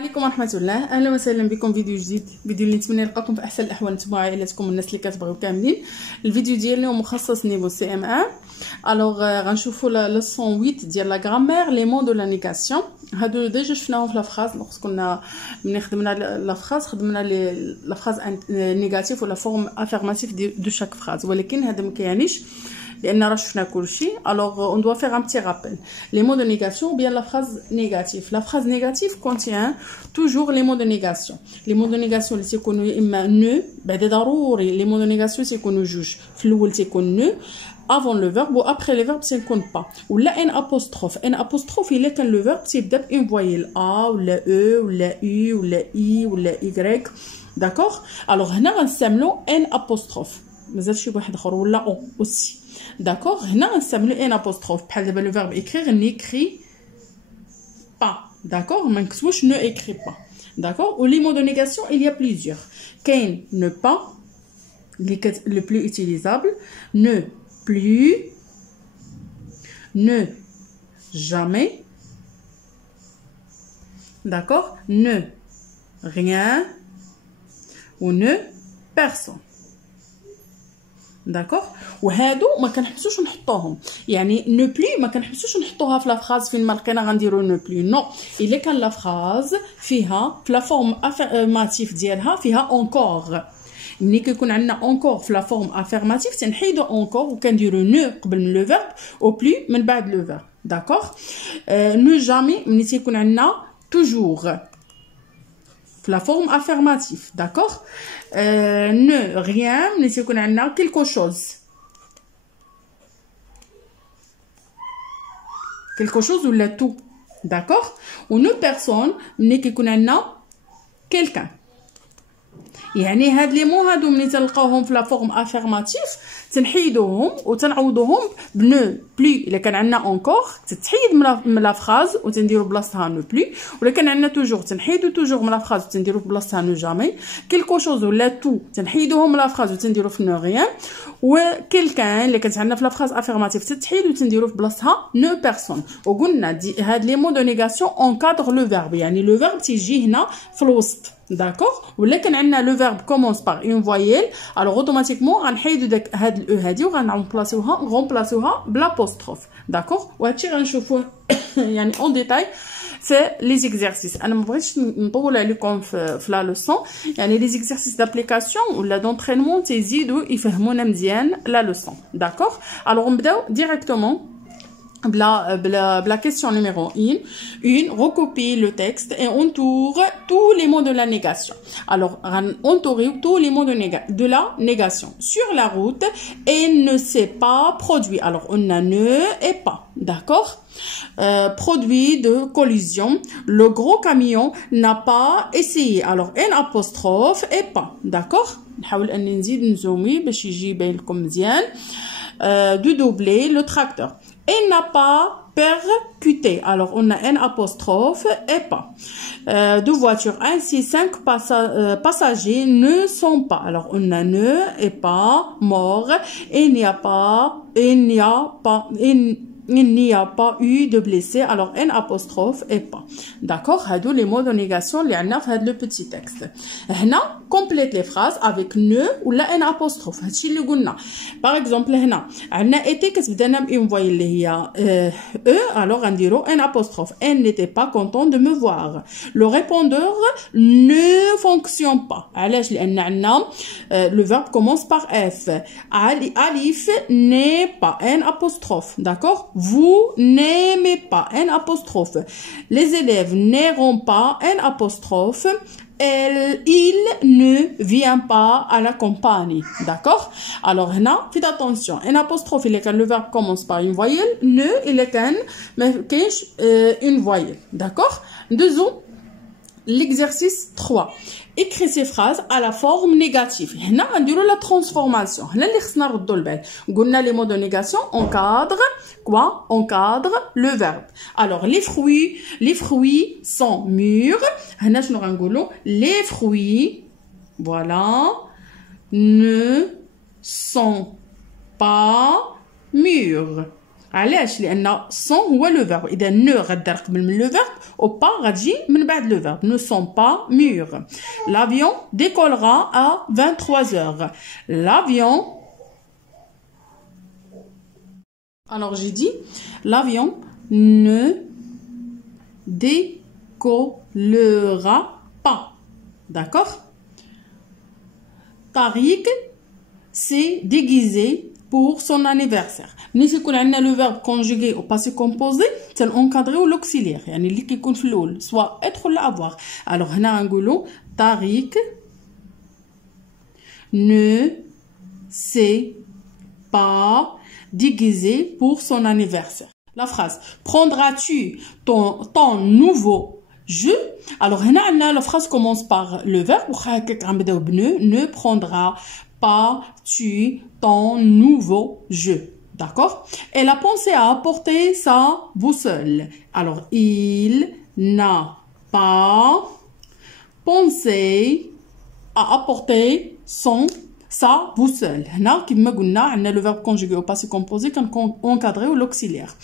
عليكم ورحمة الله. اهلا وسهلا بكم فيديو جديد، فيديو اللي نتمنى نلقاكم في احسن الاحوال نتوما وعائلاتكم والناس اللي كتبغيو كاملين. الفيديو ديالي اليوم مخصص نيفو سي ام 1. الوغ غنشوفوا لا لسون 8 ديال لا غرامير لي مون دو لا نيغاسيون. هادو ديجا شفناهم في لافراز، لوقت كنا ملي خدمنا لافراز خدمنا لا فراز نيجاتيف ولا فورم افيرماتيف دو شاك فراز، ولكن هذا ما كيعنيش لان راه شفنا كلشي. الوغ اون دوا فيغ ان بتي رابيل لي مون دو نيغاسيون بيان لا فراز نيجاتيف. لا فراز نيجاتيف كونتيان توجور لي مون دو نيغاسيون. لي مون دو نيغاسيون اللي تيكونوا يا اما نو، بعد ضروري لي مون دو نيغاسيون تيكونوا جوج، في الاول تيكون نو avant le verbe ou après le verbe تيكون با، ولا ان apostrophe. ان apostrophe الا كان لو verbe تيبدا بان فويل ا ولا او ولا يو ولا اي ولا ايغريك. داكوغ. الوغ هنا غنستعملوا ان apostrophe، مازال شي واحد اخر ولا او اوسي. داكوغ. هنا غنستعملوا ان apostrophe بحال دابا لو verbe écrire نيكري با. داكوغ. ما نكتبوش ne écrit pas. داكوغ. و لي مون دو نيغاسيون il y a plusieurs. كاين ne pas le plus utilisable، ne plus, ne jamais, d'accord, ne rien ou ne personne. داكوغ. وهادو ما كنحبسوش نحطوهم، يعني نو بلي ما كنحبسوش نحطوها في لا فراز فين ما لقينا غنديروا نو بلي. نو، الا كان لا فراز فيها في لا فورم افيرماتيف ديالها فيها اونكور، ملي كيكون عندنا اونكور في لا فورم افيرماتيف تنحيدو اونكور وكنديرو نو قبل من لو فيرب او بلي من بعد لو فيرب. داكوغ. نو جامي ملي تيكون عندنا توجور في لا فورم افيرماتيف. داكوغ. نو ريان ملي تيكون عندنا كيلكو شوز، كيلكو شوز ولا تو. داكوغ. و نو بيرسون ملي كيكون عندنا كيلكان. يعني هاد لي مون هادو ملي تلقاوهم في لا فورم افيرماتيف تنحيدوهم وتنعوضوهم بنو بلي. الا كان عندنا اونكور تتحيد من لا فراز وتنديروا بلاصتها نو بلي، ولا كان عندنا توجور تنحيدو توجور من لا فراز وتنديروا بلاصتها نو جامي. كيلكو شوز ولا تو تنحيدوهم من لا فراز وتنديروا في نو ريان. وكيلكان اللي كانت عندنا في لا فراز افيرماتيف تتحيد وتنديروا في بلاصتها نو بيرسون. وقلنا هاد لي مون دو نيغاسيون اونكادر لو فيرب، يعني لو فيرب تيجي هنا في الوسط. داكوغ. ولا كان عندنا لو فيرب كومونس باغ اون فويل، الوغ اوتوماتيكمون غنحيدو داك هاد الاو هادي وغنبلاصيوها بلابوستروف. داكوغ. وهادشي غنشوفوه يعني اون ديتاي في لي زيكزارسيس. انا ما بغيتش نطول عليكم في لا لوسون، يعني لي زيكزارسيس دابليكاسيون ولا دونطرينمون تيزيدو يفهمونا مزيان لا لوسون. داكوغ. الوغ نبداو ديريكتومون la question numéro 1. Recopie le texte et entoure tous les mots de la négation. Alors, entourer tous les mots de la négation. Sur la route, elle ne s'est pas produit. Alors, on a ne et pas. D'accord? Produit de collision. Le gros camion n'a pas essayé. Alors, un apostrophe et pas. D'accord? نحاول أن نزيد نزومي باش يجي باين لكم مزيان. De doubler le tracteur. Elle n'a pas percuté. Alors, on a un apostrophe et pas. Deux voitures. Ainsi, 5 passagers ne sont pas. Alors, on a ne et pas mort. Il n'y a pas eu de blessés. Alors, un apostrophe et pas. D'accord? هادو les mots de négation اللي عندنا في هاد le petit texte. هنا complète les phrases avec ne ولا un apostrophe. هادشي اللي قلنا. Par exemple هنا عندنا été كتبدانا بإون فويل اللي هي alors غنديرو un apostrophe. Elle n'était pas content de me voir. Le répondeur ne fonctionne pas. علاش؟ لأن عندنا le verbe commence par F. Alif n'est pas un apostrophe. D'accord? Vous n'aimez pas un apostrophe. Les élèves n'auront pas un apostrophe. Il ne vient pas à la compagnie. D'accord? Alors, هنا faites attention. Un apostrophe, il est quand le verbe commence par une voyelle. Ne, il est quand une voyelle. D'accord? Deuxième, l'exercice 3. Écris ces phrases à la forme négative. هنا غنديروا la transformation. هنا اللي خصنا نردوا البال. قلنا les mots de négation encadre quoi? Encadre le verbe. Alors les fruits sont mûrs. هنا شنو غنقولوا؟ Les fruits voilà ne sont pas mûrs. علاش؟ لان سون هو لو فيرب، اذا نو غدا قبل من لو فيرب او با غتجي من بعد لو فيرب. نو سون با مûrs. L'avion décollera à 23h. L'avion, alors j'ai dit l'avion ne décollera pas, d'accord? Tariq s'est déguisé pour son anniversaire. ملي يكون عندنا لو فيرب كونجوغي او باسي كومبوزي تنونكادريو لوكسيليير، يعني اللي كيكون في الاول سوا اتر ولا افوار. الوغ هنا غنقولوا طارق ne s'est pas déguisé pour son anniversaire. La phrase prendras-tu ton nouveau jeu? Alors هنا عندنا la phrase commence par le verbe وخا هكاك غنبداو بنو. Ne prendras pas tu ton nouveau jeu. D'accord? Elle a pensé à apporter sa boussole. Alors, il n'a pas pensé à apporter sa boussole. هنا كما قلنا عندنا le verbe conjugué au passé composé encadré ou l'auxiliaire.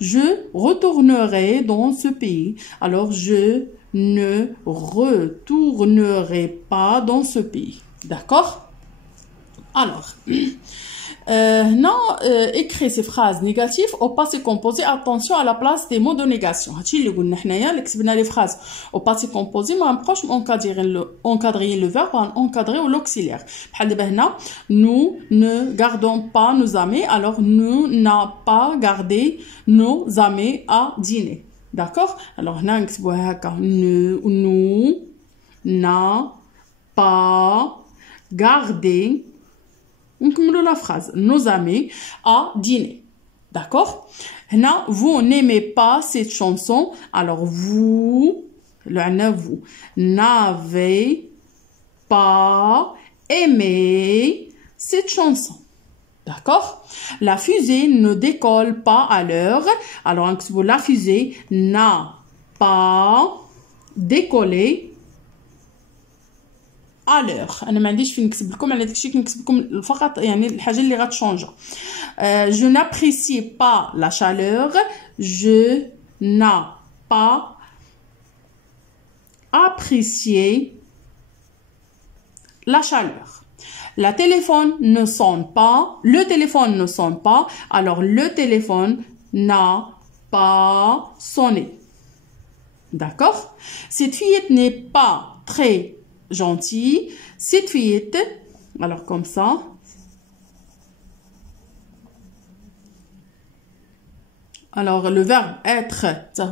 Je retournerai dans ce pays. Alors, je ne retournerai pas dans ce pays. D'accord? Alors, écrire ces phrases négatives au passé composé. Attention à la place des mots de négation. هادشي اللي قلنا حنايا اللي كتبنا les phrases au passé composé ما نبقاوش encadrer le verbe encadrer ou l'auxiliaire. بحال دابا هنا nous ne gardons pas nos amis. Alors nous n'a pas gardé nos amis à dîner. D'accord? Alors هنا نكتبوها هكا nous n'a pas gardé. On commence la phrase. Nos amis à dîner. D'accord? Maintenant, vous n'aimez pas cette chanson. Alors, vous n'avez pas aimé cette chanson. D'accord? La fusée ne décolle pas à l'heure. Alors, la fusée n'a pas décollé à l'heure. انا ما عنديش فين نكتب لكم على داكشي كنكتب لكم فقط يعني الحاجه اللي غتشونجا. Je n'apprécie pas la chaleur. Je n'ai pas apprécié la chaleur. La téléphone ne sonne pas. Le téléphone ne sonne pas. Alors le téléphone n'a pas sonné. D'accord? Cette fillette n'est pas très gentille. Cette fillette, alors comme ça. Alors le verbe être, ça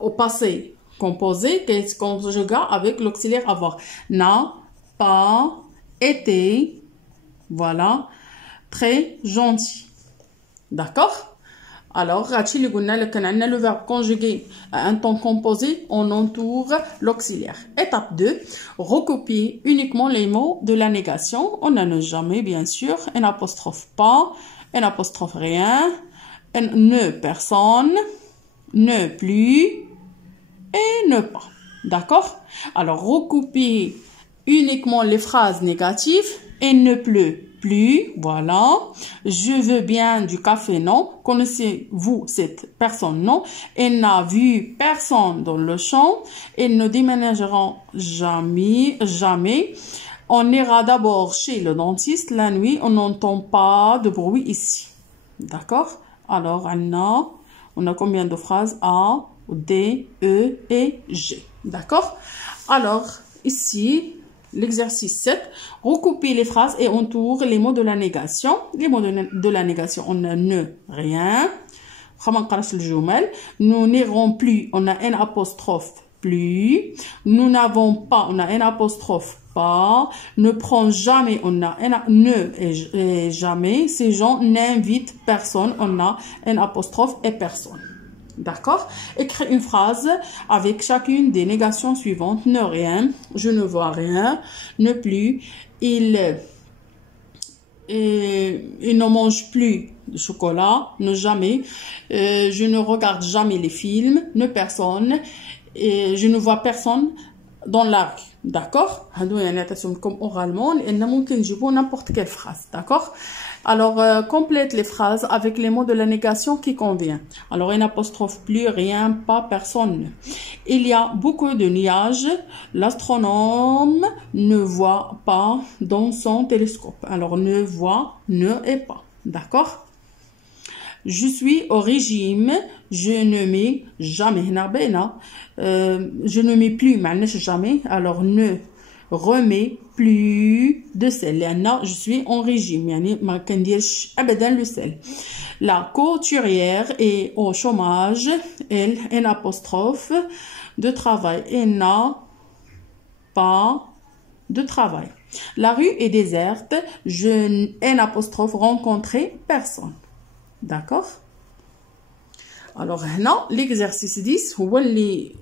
au passé composé qui se conjugue avec l'auxiliaire avoir. N'a pas été, voilà, très gentil. D'accord? Alors, le verbe conjugué à un temps composé, on entoure l'auxiliaire. Étape 2, recopier uniquement les mots de la négation. On n'en a jamais, bien sûr. Un apostrophe pas, un apostrophe rien, un ne personne, ne plus et ne pas. D'accord? Alors, recopier uniquement les phrases négatives. Il ne pleut plus, voilà. Je veux bien du café, non. Connaissez-vous cette personne, non. Elle n'a vu personne dans le champ. Ils ne déménageront jamais. On ira d'abord chez le dentiste la nuit. On n'entend pas de bruit ici. D'accord? Alors, on a combien de phrases? A, D, E et G. D'accord? Alors, ici, l'exercice 7, recopier les phrases et entoure les mots de la négation. Les mots de la négation, on a ne, rien. Nous n'irons plus, on a un apostrophe plus. Nous n'avons pas, on a un apostrophe pas. Ne prends jamais, on a un ne et jamais. Ces gens n'invitent personne, on a un apostrophe et personne. D'accord? Écris une phrase avec chacune des négations suivantes. Ne rien, je ne vois rien, ne plus, il ne mange plus de chocolat, ne jamais, je ne regarde jamais les films, ne personne, et je ne vois personne dans la rue. D'accord? هادو يعني عطيتهم لكم oralement لان ممكن نجيبو n'importe quelle phrase. D'accord? Alors, complète les phrases avec les mots de la négation qui convient. Alors, une apostrophe, plus, rien, pas, personne. Il y a beaucoup de nuages. L'astronome ne voit pas dans son télescope. Alors, ne voit, ne et pas. D'accord? Je suis au régime. Je ne mets jamais. Je ne mets plus, mais jamais. Alors, ne remets plus de sel. Je suis en régime. يعني ما كنديرش أبدا le sel. La couturière est au chômage. Elle, un apostrophe de travail. Elle n'a pas de travail. La rue est déserte. Je, un apostrophe, rencontrer personne. D'accord? Alors, هنا l'exercice 10 هو اللي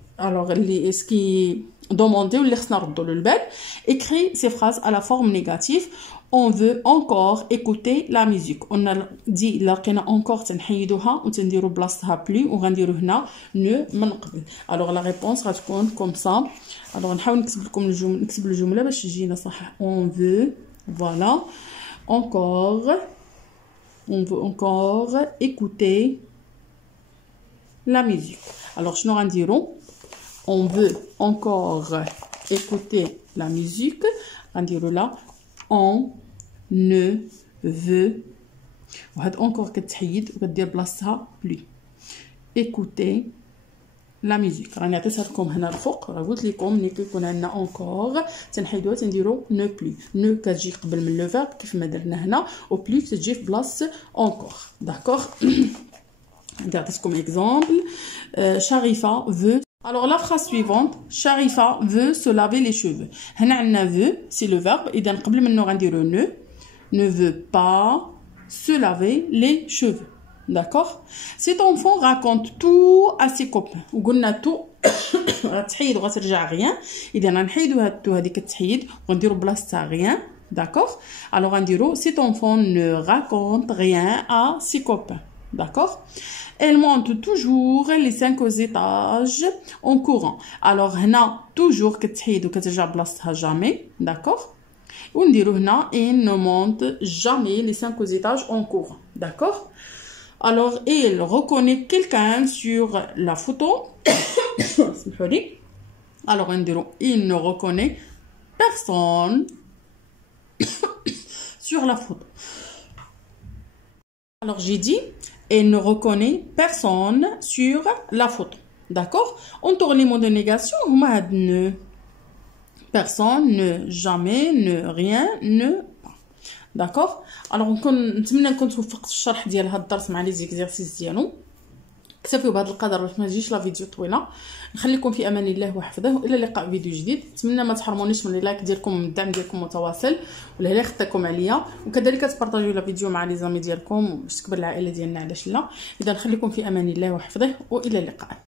ce qui demandé ou اللي خصنا نردو له البال. Écris ces phrases à la forme négative. On veut encore écouter la musique. On a dit لقينا encore تنحيدوها وتنديرو بلاصتها plus وغنديرو هنا ne من قبل. Alors la réponse غتكون comme ça. Alors نحاول نكتب لكم الجمله، نكتب الجمله باش تجينا صح. On veut, voilà, encore, on veut encore écouter la musique. Alors شنو غنديرو؟ On veut encore écouter la musique. غنديرو là on ne veut وهاد encore كتحيد وكدير بلاصتها plus écouter la musique. راني عطيتها لكم هنا الفوق. راه قلت لكم ملي كيكون عندنا encore تنحيدوها تنديرو ne plus. ne كتجي قبل من لو فيرب كيف ما درنا هنا و plus تجي في بلاصه encore. داكوغ. عطيتكم exemple. Sharifa veut. Alors la phrase suivante, Sharifa veut se laver les cheveux. هنا عندنا veut, c'est le verbe. إذا قبل منه غنديرو ne veut pas se laver les cheveux. D'accord? Cet enfant raconte tout à ses copains. وقلنا tout غتحيد وغترجع rien. إذا غنحيدو هاد تو هذيك التحيد وغنديرو بلاصتها rien. D'accord? Alors غنديرو cet enfant ne raconte rien à ses copains. D'accord? Elle monte toujours les 5 étages en courant. Alors هنا toujours كتحيد وكترجع بلاصتها jamais. D'accord? ونديرو هنا il ne monte jamais les 5 étages en courant. D'accord? Alors il reconnaît quelqu'un sur la photo. Alors نديرو il ne reconnaît personne sur la photo. Alors j'ai dit elle ne reconnaît personne sur la photo. D'accord? On tourne les mots de négation. Ne, personne, ne, jamais, ne, rien, ne pas. D'accord? Alors نتمنى نكون توفقت في الشرح ديال هذا الدرس مع لي زيكزيرسيس ديالو. اكتفيوا بهذا القدر باش ما تجيش لا فيديو طويله. نخليكم في امان الله وحفظه والى اللقاء فيديو جديد. نتمنى ما تحرمونيش من اللايك ديالكم والدعم ديالكم متواصل ولا خطاكم عليا وكذلك تبارطاجيو لا فيديو مع لي زامي ديالكم باش تكبر العائله ديالنا علاش لا. اذا نخليكم في امان الله وحفظه والى اللقاء.